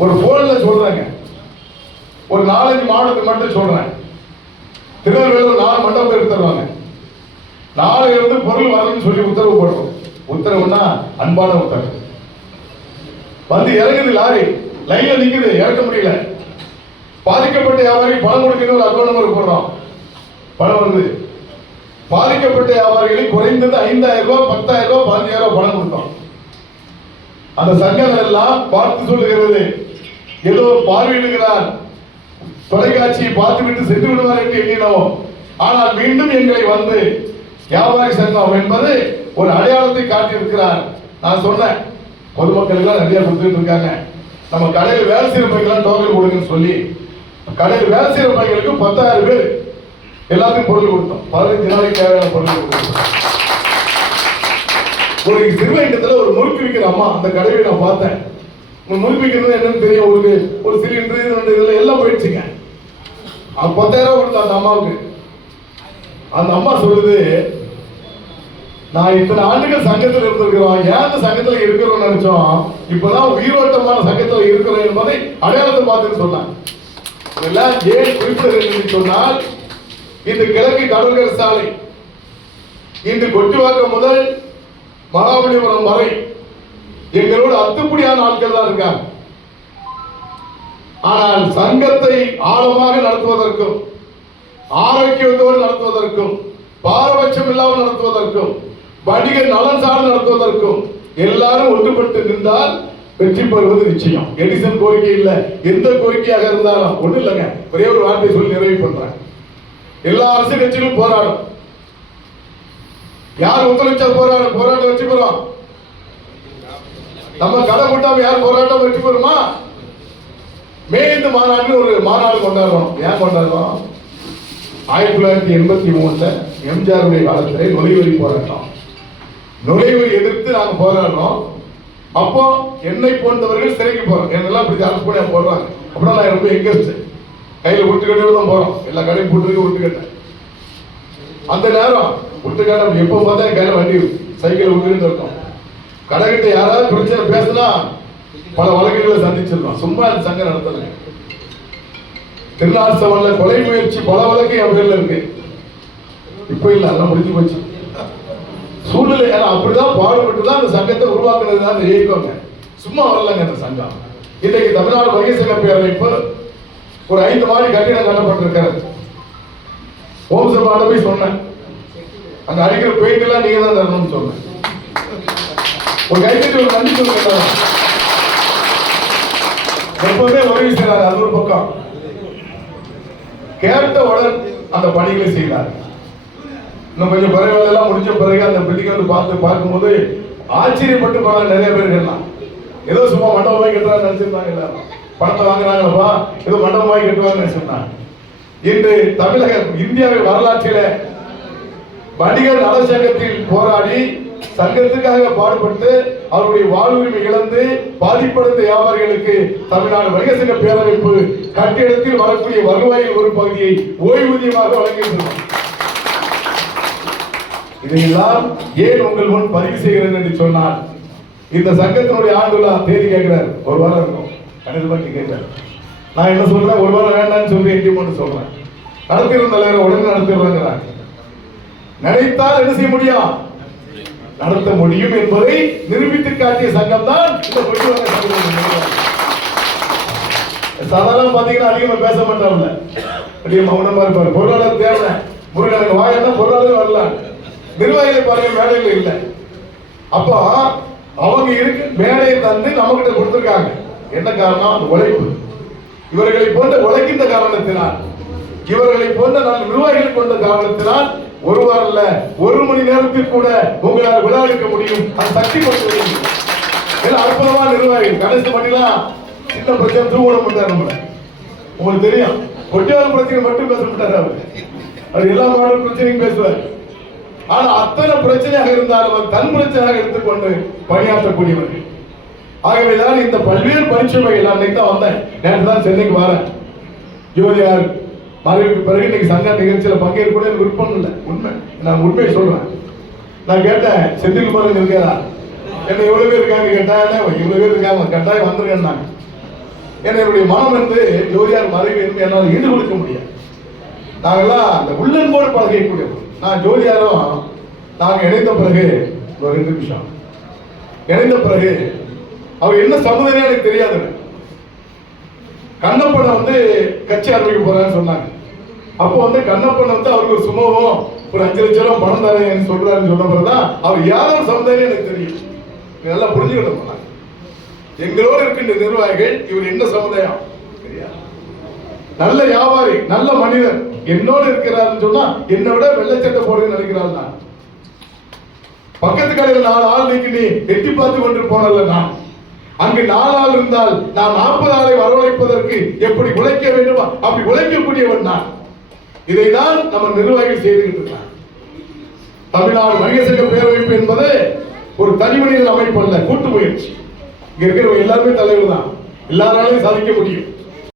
ஒரு போன்ல சொல்றாங்க, ஒரு 4-5 மாவட்டத்துக்கு மட்டும் சொல்றேன். திருநெல்வேலியில் 4 மண்டபம் எடுத்துருவாங்க. 4 இருந்து பொருள் வரணும்னு சொல்லி உத்தரவு போடுறோம். உத்தரவுன்னா அன்பான உத்தரவு. வந்து இறங்குது லாரி, லைன்ல நிக்குது, இறக்க முடியல. பாதிக்கப்பட்ட வியாபாரி பணம் கொடுக்கணும், ஒரு அக்கௌண்ட் நம்பர் போடுறோம், பணம் வருது. பாதிக்கப்பட்ட வியாபாரிகளுக்கு குறைந்தது 5,000 ரூபாய், 10,000 ரூபாய், 15,000 ரூபாய் பணம் கொடுத்தோம். அந்த சங்கம் எல்லாம் பார்த்து சொல்லுகிறது, ஏதோ பார்வையிடுகிறார், தொலைக்காட்சியை பார்த்துவிட்டு சென்று விடுவார் என்று எண்ணினோம். ஆனால் மீண்டும் எங்களை வந்து வியாபாரி சங்கம் என்பது ஒரு அடையாளத்தை காட்டியிருக்கிறார். நான் சொன்னேன், பொதுமக்கள் எல்லாம் நிறைய கொடுத்துட்டு இருக்காங்க, நம்ம கடையில் வேலை செய்யற பையெல்லாம் டோக்கன் கொடுங்கன்னு சொல்லி கடையில் வேலை செய்யற பையங்களுக்கு 10,000 பேர் எல்லாத்தையும் பொருள் கொடுத்தோம். 15 நாளைக்கு தேவையான பொருள் கொடுத்தோம். ஒரு திருவயங்கத்தில் ஒரு முறுக்கு விற்கிற அம்மா, அந்த கடையை நான் பார்த்தேன். முறுக்கு விற்கிறது என்னன்னு தெரியும், ஒரு சிலிண்டர் இதெல்லாம் எல்லாம் போயிடுச்சுங்க. 10,000 ரூபாய் கொடுத்த அந்த அம்மாவுக்கு. அந்த அம்மா சொல்லுது, நான் இத்தனை ஆண்டுகள் சங்கத்தில் இருந்திருக்கிறோம், ஏன் அந்த சங்கத்தில் இருக்கிறோம் நினைச்சோம், இப்பதான் உயிரோட்டமான சங்கத்தில் இருக்கிறோம் என்பதை அடையாளத்தை பார்த்துன்னு சொன்னாங்க. இதெல்லாம் ஏன் குறிப்பிடுகிறேன் சொன்னால், இந்த கிழக்கு கடற்கரை சாலை இன்று கொட்டிவாக்கம் முதல் மகாபலிபுரம் வரை எங்களோட அத்துப்படியான ஆட்கள் தான் இருக்காங்க. ஆனால் சங்கத்தை ஆழமாக நடத்துவதற்கும், ஆரோக்கியத்தோடு நடத்துவதற்கும், பாரபட்சம் இல்லாமல் நடத்துவதற்கும், வணிக நலன் சார்ந்து நடத்துவதற்கும் எல்லாரும் ஒன்றுபட்டு நின்றால் வெற்றி பெறுவது நிச்சயம். எடிசன் கோரிக்கை இல்ல, எந்த கோரிக்கையாக இருந்தாலும் ஒண்ணு இல்லைங்க. ஒரே ஒரு வார்த்தை சொல்லி நிறைவு பண்றேன். எல்லா அரசியல் கட்சிகளும் போராடும். யார் ஒத்துழைச்சா போராட்டம் வெற்றி பெறும். நம்ம கடை கூட்டாம யார் போராட்டம் வெற்றி பெறுமா? மே இந்த மாநாடு ஒரு மாநாடு கொண்டாடுறோம். ஏன் கொண்டாடுறோம்? 1983 எம்ஜிஆருடைய காலத்திலே நுழைவரி போராட்டம். நுழைவை எதிர்த்து நாங்க போராடுறோம். அப்போ என்னை போன்றவர்கள் சிறைக்கு போறோம். என்னெல்லாம் இப்படி அரசு பண்ணி போடுறாங்க. அப்படின்னா நான் ரொம்ப எங்கஸ்ட் கையில விட்டுக்கட்டே தான் போறோம். எல்லா கடையும் போட்டு விட்டுக்கட்டேன். அந்த நேரம் விட்டுக்கட்ட எப்போ பார்த்தா கையில வண்டி சைக்கிள் விட்டுக்கிட்டு இருக்கோம். கடைகிட்ட யாராவது பிரச்சனை பேசினா பல வழக்குகளை சந்திச்சிருக்கோம். சும்மா அந்த சங்கம் நடத்தல. திருநாசவல்ல கொலை முயற்சி பல வழக்கு என் பேர்ல இருக்கு. இப்ப இல்ல, அதெல்லாம் முடிஞ்சு போச்சு. சூழ்நிலை அப்படிதான் பாடுபட்டுதான் அந்த சங்கத்தை உருவாக்குனது தான் இந்த இயக்கங்க. சும்மா வரலங்க அந்த சங்கம். இன்னைக்கு தமிழ்நாடு வணிக சங்க பேரமைப்பு ஒரு 5 மாடி கட்டிடம் கட்டப்பட்டிருக்கிறது. ஓம் சபாட்ட போய் சொன்னேன், அங்க அடிக்கிற பெயிண்ட் எல்லாம் நீங்க தான் தரணும்னு சொன்னேன். ஒரு கைத்தட்டி ஒரு நன்றி சொல்லுங்க. எப்பவுமே உதவி செய்யறாரு. அது ஒரு பக்கம். கேட்டவுடன் அந்த பணிகளை செய்கிறார். இன்னும் கொஞ்சம் பறவைகள் எல்லாம் முடிஞ்ச பிறகு அந்த பில்டிங் வந்து பார்க்கும்போது ஆச்சரியப்பட்டு போனாங்க நிறைய பேர்கள்லாம். ஏதோ சும்மா மண்டபம் வாங்கி கட்டுறாங்க நினைச்சிருந்தாங்க, எல்லாரும் பணத்தை வாங்குறாங்களப்பா ஏதோ மண்டபம் வாங்கி கட்டுவாங்க நினைச்சிருந்தாங்க. இன்று தமிழக இந்தியாவின் வரலாற்றில வணிகர் நலச்சங்கத்தில் போராடி சங்கத்துக்காக பாடுபட்டு அவருடைய வாழ்வுரிமை இழந்து பாதிப்படைந்த வியாபாரிகளுக்கு தமிழ்நாடு வணிக சங்க பேரமைப்பு கட்டிடத்தில் வரக்கூடிய வருவாயில் ஒரு பகுதியை ஓய்வூதியமாக வழங்கியிருக்கிறோம். இதையெல்லாம் ஏன் உங்கள் முன் பதிவு செய்கிறேன் என்று சொன்னால், இந்த சங்கத்தினுடைய ஆண்டுலா தேதி கேட்கிறார், ஒரு வாரம் இருக்கும் கண்டிப்பா கேட்கிறார். நான் என்ன சொல்றேன், ஒரு வாரம் வேண்டாம்னு சொல்லி என்டிமெண்ட் சொல்றேன். நடத்திடும் தலைவர் உடனே நடத்திடுறாங்க. நினைத்தால் என்ன செய்ய முடியும், நடத்த முடியும் என்பதை நிரூபித்து காட்டிய சங்கம் தான் இந்த பொதுவான சங்கம். சாதாரண பாத்தீங்கன்னா அதிகமா பேச மாட்டாங்க, அப்படியே மௌனமா இருப்பாரு. பொருளாளர் தேவை, முருகனுக்கு வாயன்னா பொருளாளர் வரலாம், நிர்வாகிகளை பாருங்க மேடையில் இல்லை. அப்போ அவங்க இருக்கு மேடையை தந்து நம்ம கிட்ட கொடுத்திருக்காங்க. என்ன காரணம், அந்த உழைப்பு. இவர்களை போன்ற உழைக்கின்ற காரணத்தினால், இவர்களை போன்ற நல்ல நிர்வாகிகள் கொண்ட காரணத்தினால் ஒரு வாரம் இல்ல, ஒரு மணி நேரத்தில் கூட உங்களால் விழா எடுக்க முடியும். அந்த சக்தி கொண்டு அற்புதமான நிர்வாகிகள். கடைசி பண்ணிலாம் சின்ன பிரச்சனை தூவணம் பண்றாரு. நம்மள உங்களுக்கு தெரியும், ஒட்டியாத பிரச்சனை மட்டும் பேச மாட்டாரு அவரு. அவர் எல்லா மாடல் பிரச்சனையும் பேசுவார். ஆனா அத்தனை பிரச்சனையாக இருந்தாலும் அவர் தன் பிரச்சனையாக எடுத்துக்கொண்டு பணியாற்றக்கூடியவர்கள். ஆகவேதான் இந்த பல்வேறு பரிசுமைகள் அன்னைக்கு தான் வந்தேன். நேற்று தான் சென்னைக்கு வரேன். ஜோதியார் மறைவுக்கு பிறகு இன்னைக்கு சங்க நிகழ்ச்சியில பங்கேற்க எனக்கு விருப்பம் இல்லை. உண்மை, நான் உண்மையை சொல்றேன். நான் கேட்டேன், செந்தில்குமார் இருக்கிறா, என்ன எவ்வளவு பேர் இருக்காங்க கேட்டா, இவ்வளவு பேர் இருக்காங்க, கட்டாயம் வந்துருக்கேன். என்னுடைய மனம் வந்து ஜோதியார் மறைவு என்று என்னால் ஈடு கொடுக்க முடியாது. நாங்கெல்லாம் அந்த உள்ளன்போடு பழகக்கூடியவர். நான் ஜோதியாரும் நாங்க இணைந்த பிறகு ஒரு 2 நிமிஷம் இணைந்த பிறகு அவர் என்ன சமுதாயம் எனக்கு தெரியாது. கண்ணப்பனை வந்து கட்சி ஆரம்பிக்க போறான்னு சொன்னாங்க. அப்போ வந்து கண்ணப்பன் வந்து அவருக்கு ஒரு சுமூகம் ஒரு 5 லட்சம் ரூபாய் பணம் தரேன்னு சொல்றாருன்னு சொன்ன பிறகுதான் அவர் யாரோ சமுதாயம் எனக்கு தெரியும். நல்லா புரிஞ்சுக்கணும். எங்களோடு இருக்கின்ற நிர்வாகிகள் இவர் என்ன சமுதாயம் தெரியாது. நல்ல வியாபாரி, நல்ல மனிதர் என்னோடு இருக்கிறார் சொன்னா என்னை விட வெள்ளச்சட்டை போடுன்னு நினைக்கிறாள். நான் பக்கத்து கடையில் 4 ஆள் நீக்கி நீ எட்டி பார்த்து கொண்டு போனல. நான் அங்கு 4 ஆள் இருந்தால் நான் 40 ஆளை வரவழைப்பதற்கு எப்படி உழைக்க வேண்டுமா அப்படி உழைக்கக்கூடியவன் நான். இதைதான் நம்ம நிர்வாகிகள் செய்துகிட்டு இருக்காங்க. தமிழ்நாடு வணிக சங்க பேரமைப்பு என்பது ஒரு தனி மனிதன் அமைப்பு அல்ல, கூட்டு முயற்சி. இங்க இருக்கிறவங்க எல்லாருமே தலைவர் தான், எல்லாராலையும் சாதிக்க முடியும்.